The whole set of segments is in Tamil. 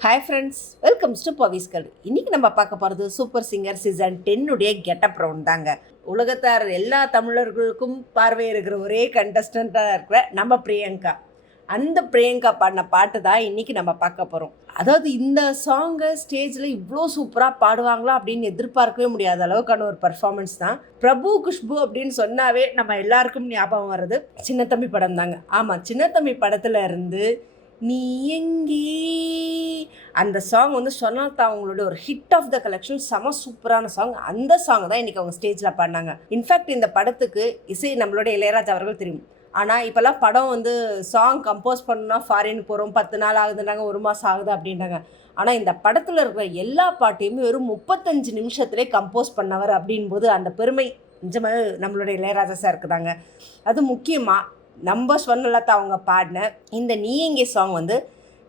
Hi friends, welcomes to Paviskal. இன்றைக்கி நம்ம பார்க்க போகிறது super singer season 10 getup round தாங்க. உலகத்தார் எல்லா தமிழர்களுக்கும் பார்வை இருக்கிற ஒரே கண்டஸ்டண்ட்டாக இருக்கிற நம்ம பிரியங்கா. அந்த பிரியங்கா பாடின பாட்டு தான் இன்றைக்கி நம்ம பார்க்க போகிறோம். அதாவது இந்த சாங்கை ஸ்டேஜில் இவ்வளோ சூப்பராக பாடுவாங்களா அப்படின்னு எதிர்பார்க்கவே முடியாத அளவுக்கான ஒரு பர்ஃபார்மன்ஸ் தான். பிரபு குஷ்பு அப்படின்னு சொன்னாவே நம்ம எல்லாருக்கும் ஞாபகம் வர்றது சின்னத்தம்பி படம் தாங்க. ஆமாம், சின்னத்தம்பி படத்தில் இருந்து நீ எங்கே அந்த சாங் வந்து சொன்னாத்தா அவங்களோட ஒரு ஹிட் ஆஃப் த கலெக்ஷன், செம சூப்பரான சாங். அந்த சாங் தான் இன்றைக்கி அவங்க ஸ்டேஜில் பாடினாங்க. இன்ஃபேக்ட் இந்த படத்துக்கு இசை நம்மளோட இளையராஜா அவர்கள் தெரியும். ஆனால் இப்போல்லாம் படம் வந்து சாங் கம்போஸ் பண்ணணும்னா ஃபாரின் போகிறோம், 10 நாள் ஆகுதுன்றாங்க, 1 மாதம் ஆகுது அப்படின்றாங்க. ஆனால் இந்த படத்தில் இருக்கிற எல்லா பாட்டையுமே வெறும் 35 நிமிஷத்துலேயே கம்போஸ் பண்ணவர் அப்படின்போது அந்த பெருமை நிஜமாக நம்மளோட இளையராஜா சார் இருக்குதாங்க. அது முக்கியமாக நம்ம சொன்னலத்தை அவங்க பாடின இந்த நீ எங்கே சாங் வந்து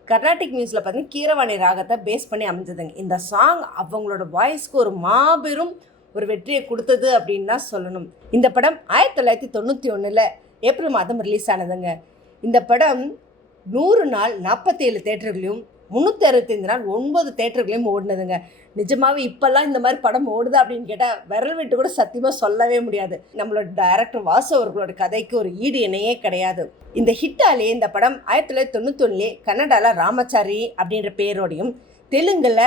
கர்நாடிக் மியூசிக்கில் பார்த்தீங்கன்னா கீரவாணி ராகத்தை பேஸ் பண்ணி அமைஞ்சதுங்க. இந்த சாங் அவங்களோட வாய்ஸ்க்கு ஒரு மாபெரும் ஒரு வெற்றியை கொடுத்தது அப்படின்னு தான் சொல்லணும். இந்த படம் 1991 ஏப்ரல் மாதம் ரிலீஸ் ஆனதுங்க. இந்த படம் 100 நாள் 47 தேட்டர்களையும் 365 நாள் 9 தேட்டர்களையும் ஓடினதுங்க. நிஜமாகவே இப்போல்லாம் இந்த மாதிரி படம் ஓடுதா அப்படின்னு கேட்டால் விரல் விட்டு கூட சத்தியமாக சொல்லவே முடியாது. நம்மளோட டைரக்டர் வாசு அவர்களோட கதைக்கு ஒரு ஈடு இணையே கிடையாது. இந்த ஹிட்டாலே இந்த படம் 1991 கன்னடாவில் ராமச்சாரி அப்படின்ற பேரோடையும், தெலுங்கில்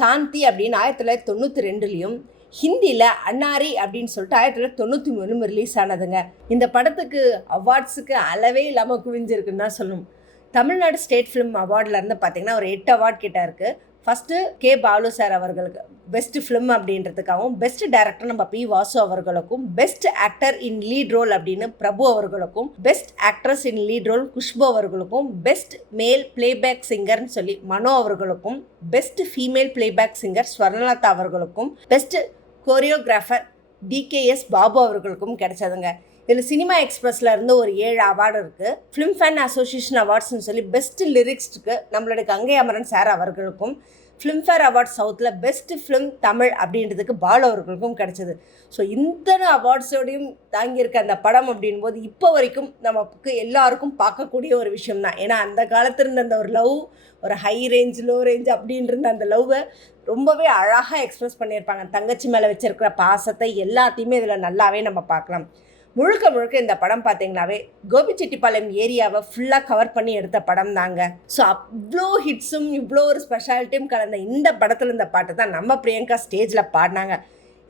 சாந்தி அப்படின்னு 1992 ஹிந்தியில் அன்னாரி அப்படின்னு சொல்லிட்டு 1993 ரிலீஸ் ஆனதுங்க. இந்த படத்துக்கு அவார்ட்ஸுக்கு அளவே இல்லாமல் குவிஞ்சிருக்குன்னு தான் சொல்லணும். தமிழ்நாடு ஸ்டேட் ஃபிலிம் அவார்ட்லேருந்து பார்த்திங்கன்னா ஒரு 8 அவார்ட் கிட்ட இருக்குது. ஃபஸ்ட்டு கே பாலு சார் அவர்களுக்கு பெஸ்ட் ஃபிலிம் அப்படின்றதுக்காகவும், பெஸ்ட் டைரக்டர் நம்ம பி வாசு அவர்களுக்கும், best actor in lead role அப்படின்னு பிரபு அவர்களுக்கும், best actress in lead role Khushbu அவர்களுக்கும், பெஸ்ட் மேல் பிளேபேக் சிங்கர்னு சொல்லி மனோ அவர்களுக்கும், best female playback singer Swarnalatha அவர்களுக்கும், பெஸ்ட் கோரியோகிராஃபர் டிகேஎஸ் பாபு அவர்களுக்கும் கிடைச்சதுங்க. இதில் சினிமா எக்ஸ்பிரஸில் இருந்து ஒரு 7 அவார்டு இருக்குது. ஃபிலிம் ஃபேன் அசோசியேஷன் அவார்ட்ஸ்னு சொல்லி பெஸ்ட் லிரிக்ஸ்க்கு நம்மளுடைய கங்கை அமரன் சார் அவர்களுக்கும், ஃபிலிம்ஃபேர் அவார்ட்ஸ் சவுத்தில் பெஸ்ட் ஃபிலிம் தமிழ் அப்படின்றதுக்கு பாலு அவர்களுக்கும் கிடச்சிது. ஸோ இத்தனை அவார்ட்ஸோடையும் தாங்கியிருக்க அந்த படம் அப்படின்போது இப்போ வரைக்கும் நமக்கு எல்லாருக்கும் பார்க்கக்கூடிய ஒரு விஷயம் தான். ஏன்னா அந்த காலத்தில் இருந்த அந்த ஒரு லவ், ஒரு ஹை ரேஞ்ச் லோ ரேஞ்ச் அப்படின்னு இருந்த அந்த லவ்வை ரொம்பவே அழகாக எக்ஸ்ப்ரெஸ் பண்ணியிருப்பாங்க. தங்கச்சி மேலே வச்சுருக்கிற பாசத்தை எல்லாத்தையுமே இதில் நல்லாவே நம்ம பார்க்கலாம். முழுக்க முழுக்க இந்த படம் பார்த்தீங்கன்னாவே கோபிச்செட்டிப்பாளையம் ஏரியாவை ஃபுல்லாக கவர் பண்ணி எடுத்த படம் தாங்க. ஸோ அவ்வளோ ஹிட்ஸும் இவ்வளோ ஒரு ஸ்பெஷாலிட்டியும் கலந்த இந்த படத்தில் இந்த பாட்டு தான் நம்ம பிரியங்கா ஸ்டேஜில் பாடினாங்க.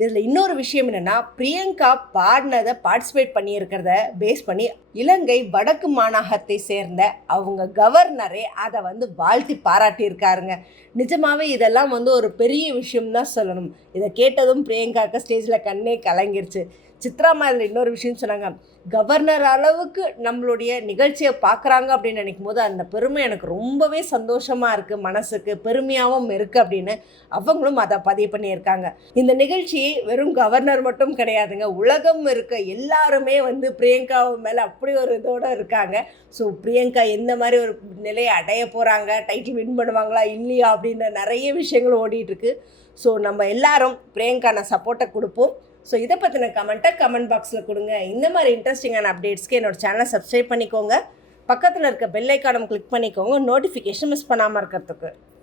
இதில் இன்னொரு விஷயம் என்னென்னா, பிரியங்கா பாடினதை பார்ட்டிசிபேட் பண்ணியிருக்கிறத பேஸ் பண்ணி இலங்கை வடக்கு மாநிலத்தை சேர்ந்த அவங்க கவர்னரே அதை வந்து வாழ்த்தி பாராட்டியிருக்காருங்க. நிஜமாகவே இதெல்லாம் வந்து ஒரு பெரிய விஷயம் தான் சொல்லணும். இதை கேட்டதும் பிரியங்காவுக்கு ஸ்டேஜில் கண்ணே கலங்கிருச்சு. சித்ராமா இதில் இன்னொரு விஷயம் சொன்னாங்க, கவர்னர் அளவுக்கு நம்மளுடைய நிகழ்ச்சியை பார்க்குறாங்க அப்படின்னு நினைக்கும் போது அந்த பெருமை எனக்கு ரொம்பவே சந்தோஷமாக இருக்குது, மனசுக்கு பெருமையாகவும் இருக்குது அப்படின்னு அவங்களும் அதை பதிவு பண்ணியிருக்காங்க. இந்த நிகழ்ச்சி வெறும் கவர்னர் மட்டும் கிடையாதுங்க, உலகம் இருக்க எல்லாருமே வந்து பிரியங்கா மேலே அப்படி ஒரு இதோடு இருக்காங்க. ஸோ பிரியங்கா எந்த மாதிரி ஒரு நிலையை அடைய போகிறாங்க, டைட்டில் வின் பண்ணுவாங்களா இல்லையா அப்படின்னு நிறைய விஷயங்கள் ஓடிட்டுருக்கு. ஸோ நம்ம எல்லாரும் பிரியங்கான சப்போர்ட்டை கொடுப்போம். ஸோ இதை பற்றின கமெண்ட்டை கமெண்ட் பாக்ஸில் கொடுங்க. இந்த மாதிரி இன்ட்ரெஸ்டிங்கான அப்டேட்ஸ்க்கு என்னோடய சேனலை சப்ஸ்கிரைப் பண்ணிக்கோங்க. பக்கத்தில் இருக்க பெல் ஐக்கானை கிளிக் பண்ணிக்கோங்க, நோட்டிஃபிகேஷன் மிஸ் பண்ணாமல் இருக்கிறதுக்கு.